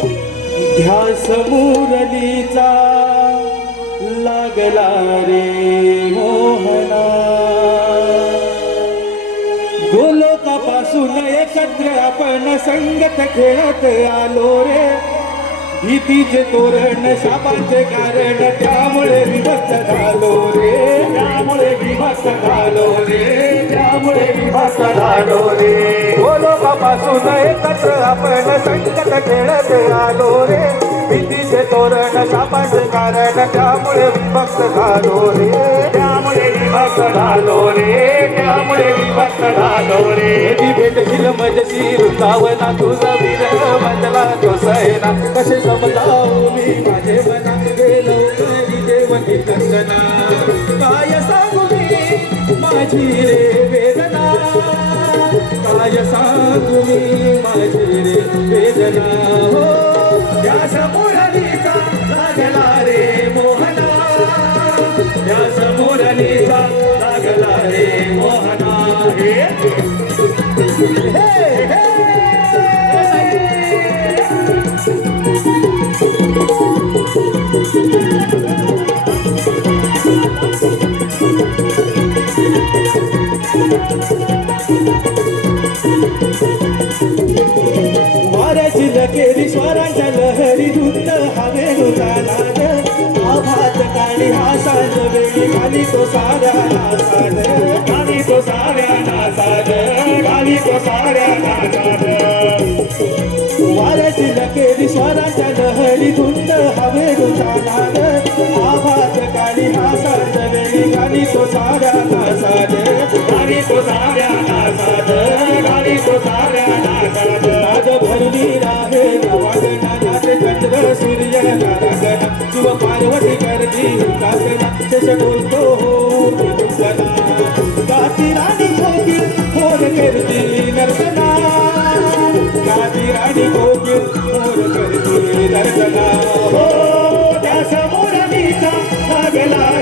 ध्यास मुरलीचा लागला रे मोहना, गोलोकापासून एकत्र आपण संगत खेळत आलो रे, भीतीचे तोरण शापाचे कारण त्यामुळे विभक्त झालो रे, त्यामुळे विभक्त झालो रे, त्यामुळे विभक्त झालो रे, गोलोकापासून एकत्र आपण संगत खेळत आलो रे, भीतीचे तोरण शापाचे कारण त्यामुळे विभक्त झालो रे, त्यामुळे विभक्त झालो रे, त्यामुळे विभक्त झालो रे, भेटशील मजशी वृंदावना तुझा विरह मजला तो सैना, कसे समजावू मी माझे मना गेलो घरी देवनी कंगना, काय सांगू मी माझी रे वेदना, काय सांगू मी माझी रे वेदना, हो या मुरलीचा लागला रे मोहना, या मुरलीचा लागला रे मोहना, वाऱ्याची लकेरी स्वरांच्या लहरी धुंद हवेनुचा नाद, आभात काळी हा साज वेळी खाली तो साऱ्या नासाद, खाली तो साऱ्या नासाद, खाली तो साऱ्या नासाद, वाऱ्याची लकेरी स्वरांच्या लहरी धुंद हवेनुचा नाद, आभात काळी हा साज वेळी खाली तो साऱ्या नासाद, खाली तो साऱ्या नासाद, खाली तो साऱ्या नासाद, नाद भरली राहे नवागना, नाद चंद्र सूर्य नारागना, शिव पार्वती करती काकना, शश बोलतो हो तुमकना, गाती राणी कोकिल मोर करती नर्तना, गाती राणी कोकिल मोर करती नर्तना, हो त्या मुरलीचा लागला